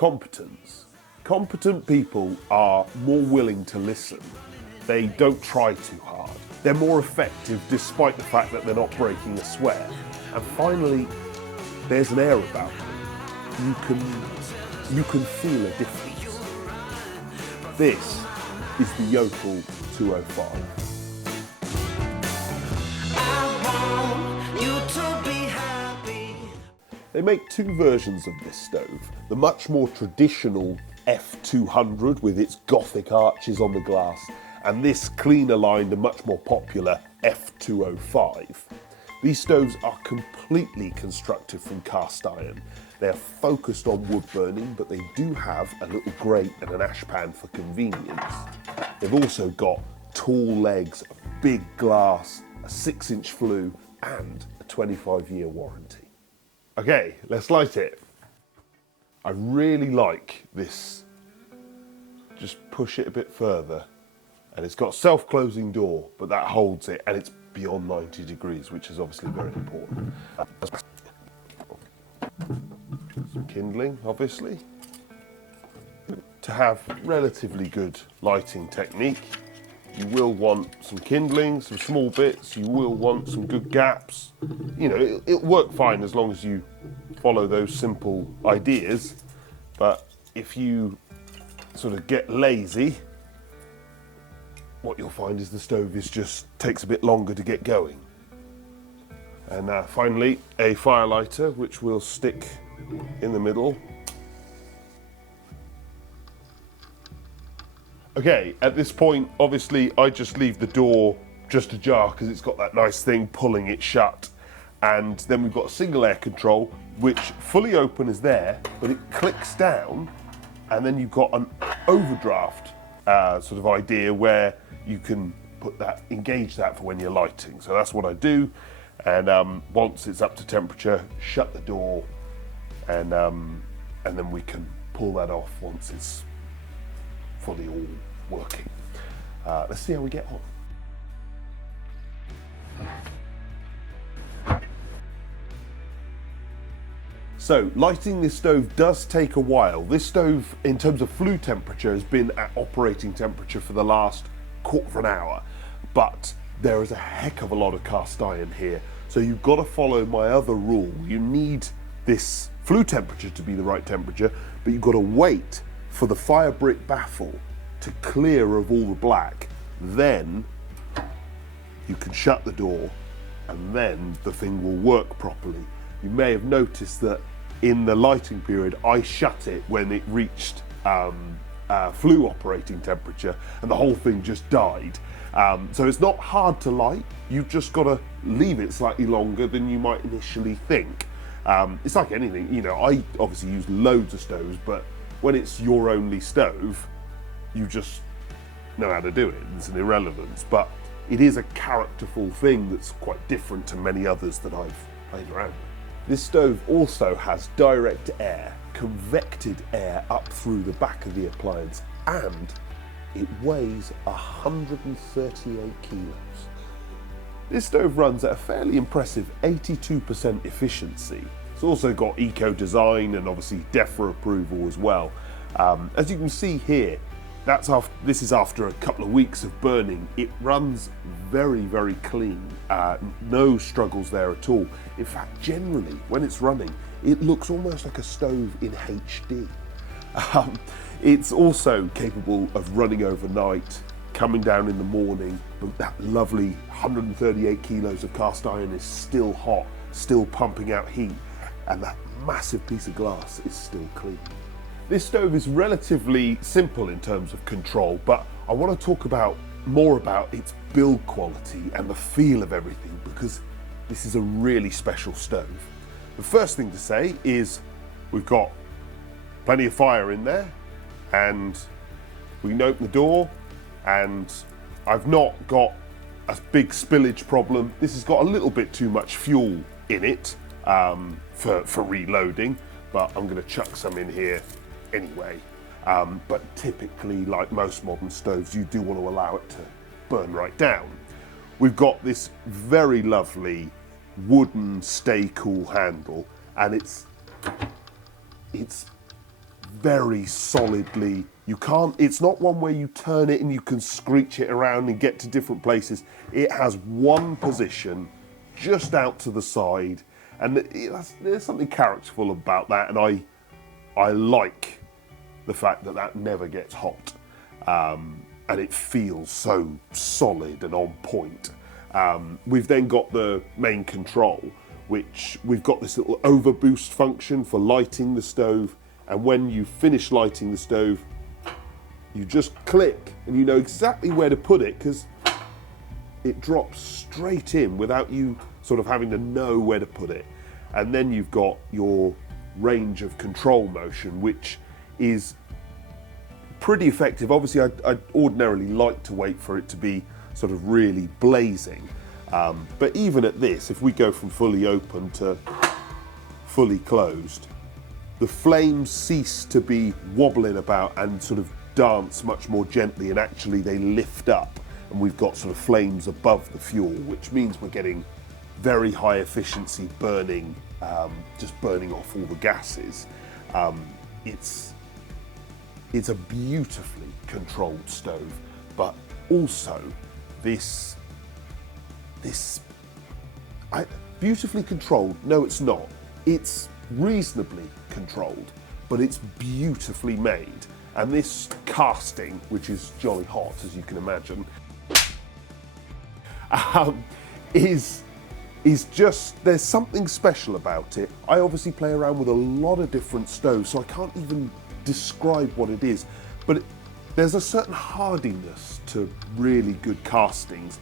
Competence. Competent people are more willing to listen. They don't try too hard. They're more effective despite the fact that they're not breaking a sweat. And finally, there's an air about them. You can feel a difference. This is the Yotel 205. They make two versions of this stove. The much more traditional F200 with its Gothic arches on the glass, and this cleaner lined and much more popular F205. These stoves are completely constructed from cast iron. They're focused on wood burning, but they do have a little grate and an ash pan for convenience. They've also got tall legs, a big glass, a 6-inch flue, and a 25-year warranty. Okay, let's light it. I really like this. Just push it a bit further. And it's got a self-closing door, but that holds it, and it's beyond 90 degrees, which is obviously very important. Some kindling, obviously. To have relatively good lighting technique, you will want some kindling, some small bits, you will want some good gaps. You know, it'll work fine as long as you follow those simple ideas, but if you sort of get lazy, what you'll find is the stove just takes a bit longer to get going. And finally, a fire lighter, which we'll stick in the middle. Okay, at this point, obviously, I just leave the door just ajar because it's got that nice thing pulling it shut. And then we've got a single air control, which fully open is there, but it clicks down, and then you've got an overdraft sort of idea where you can put that, engage that for when you're lighting. So that's what I do. And once it's up to temperature, shut the door, and then we can pull that off once it's fully all working. Let's see how we get on. So, lighting this stove does take a while. This stove, in terms of flue temperature, has been at operating temperature for the last quarter of an hour, but there is a heck of a lot of cast iron here. So you've got to follow my other rule. You need this flue temperature to be the right temperature, but you've got to wait for the fire brick baffle to clear of all the black. Then you can shut the door, and then the thing will work properly. You may have noticed that in the lighting period, I shut it when it reached flue operating temperature, and the whole thing just died. So it's not hard to light. You've just got to leave it slightly longer than you might initially think. It's like anything, you know, I obviously use loads of stoves, but when it's your only stove, you just know how to do it. It's an irrelevance, but it is a characterful thing that's quite different to many others that I've played around with. This stove also has direct air, convected air up through the back of the appliance, and it weighs 138 kilos. This stove runs at a fairly impressive 82% efficiency. It's also got eco design and obviously DEFRA approval as well. As you can see here, this is after a couple of weeks of burning. It runs very, very clean. No struggles there at all. In fact, generally, when it's running, it looks almost like a stove in HD. It's also capable of running overnight, coming down in the morning, but that lovely 138 kilos of cast iron is still hot, still pumping out heat, and that massive piece of glass is still clean. This stove is relatively simple in terms of control, but I want to talk more about its build quality and the feel of everything, because this is a really special stove. The first thing to say is we've got plenty of fire in there, and we can open the door, and I've not got a big spillage problem. This has got a little bit too much fuel in it for reloading, but I'm going to chuck some in here anyway. But typically, like most modern stoves, you do want to allow it to burn right down. We've got this very lovely wooden stay cool handle, and it's very solidly. You can't, it's not one where you turn it and you can screech it around and get to different places. It has one position just out to the side, and there's something characterful about that, and I like the fact that that never gets hot, and it feels so solid and on point. We've then got the main control, which we've got this little overboost function for lighting the stove, and when you finish lighting the stove, you just click and you know exactly where to put it, because it drops straight in without you sort of having to know where to put it. And then you've got your range of control motion, which is pretty effective. Obviously, I ordinarily like to wait for it to be sort of really blazing. But even at this, if we go from fully open to fully closed, the flames cease to be wobbling about and sort of dance much more gently, and actually they lift up, and we've got sort of flames above the fuel, which means we're getting very high efficiency burning, just burning off all the gases. It's a beautifully controlled stove, but also beautifully controlled. No, it's not. It's reasonably controlled, but it's beautifully made. And this casting, which is jolly hot, as you can imagine, is just, there's something special about it. I obviously play around with a lot of different stoves, so I can't even describe what it is, but there's a certain hardiness to really good castings.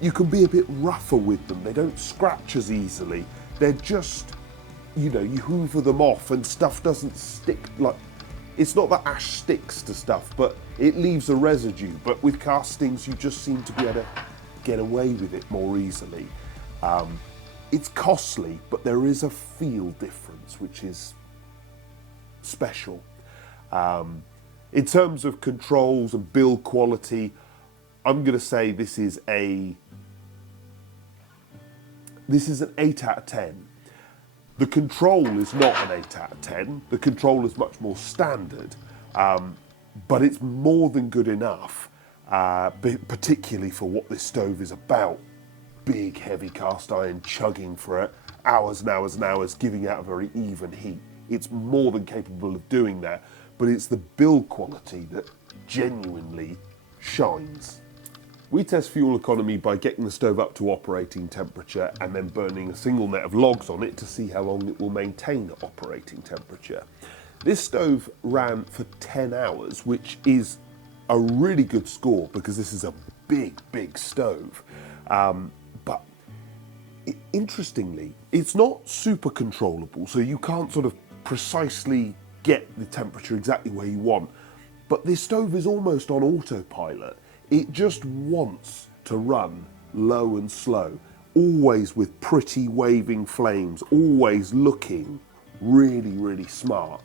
You can be a bit rougher with them. They don't scratch as easily. They're just, you know, you hoover them off and stuff doesn't stick. Like, it's not that ash sticks to stuff, but it leaves a residue. But with castings, you just seem to be able to get away with it more easily. It's costly, but there is a feel difference, which is special. In terms of controls and build quality, I'm going to say this is an 8 out of 10. The control is not an 8 out of 10. The control is much more standard, but it's more than good enough, particularly for what this stove is about. Big, heavy cast iron chugging for hours and hours and hours, giving out a very even heat. It's more than capable of doing that, but it's the build quality that genuinely shines. We test fuel economy by getting the stove up to operating temperature and then burning a single net of logs on it to see how long it will maintain at operating temperature. This stove ran for 10 hours, which is a really good score because this is a big, big stove. But interestingly, it's not super controllable, so you can't sort of precisely get the temperature exactly where you want. But this stove is almost on autopilot. It just wants to run low and slow, always with pretty waving flames, always looking really, really smart.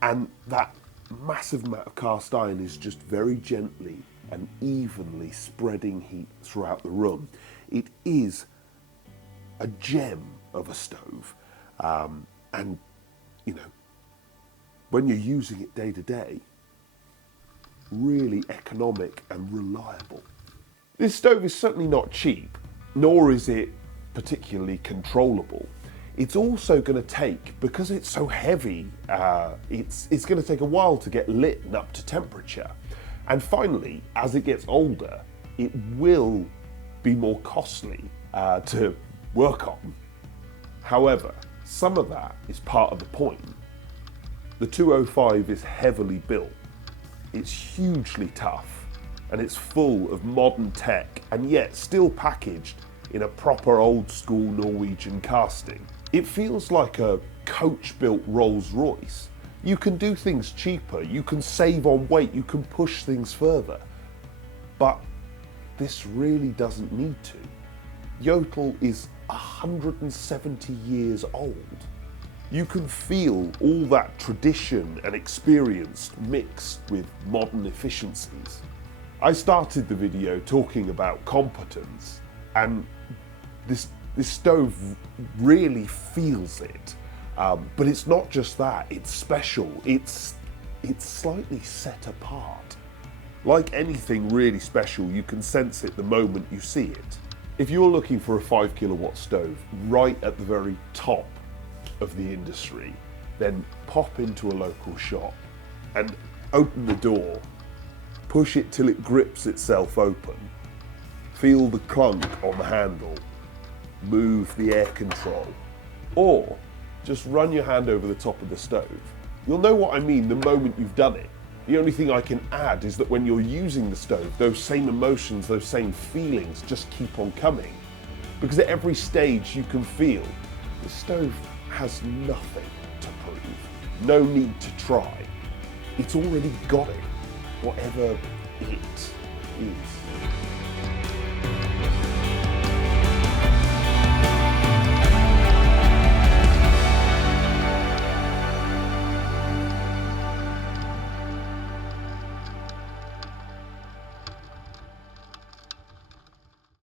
And that massive amount of cast iron is just very gently and evenly spreading heat throughout the room. It is a gem of a stove. And, you know, when you're using it day to day, really economic and reliable. This stove is certainly not cheap, nor is it particularly controllable. It's also going to take, because it's so heavy, it's going to take a while to get lit and up to temperature. And finally, as it gets older, it will be more costly to work on. However, some of that is part of the point. The 205 is heavily built. It's hugely tough, and it's full of modern tech, and yet still packaged in a proper old school Norwegian casting. It feels like a coach-built Rolls-Royce. You can do things cheaper, you can save on weight, you can push things further. But this really doesn't need to. Yotel is 170 years old. You can feel all that tradition and experience mixed with modern efficiencies. I started the video talking about competence, and this stove really feels it. But it's not just that, it's special, it's slightly set apart. Like anything really special, you can sense it the moment you see it. If you're looking for a 5 kilowatt stove right at the very top of the industry, then pop into a local shop and open the door, push it till it grips itself open, feel the clunk on the handle, move the air control, or just run your hand over the top of the stove. You'll know what I mean the moment you've done it. The only thing I can add is that when you're using the stove, those same emotions, those same feelings just keep on coming. Because at every stage you can feel the stove has nothing to prove, no need to try. It's already got it, whatever it is.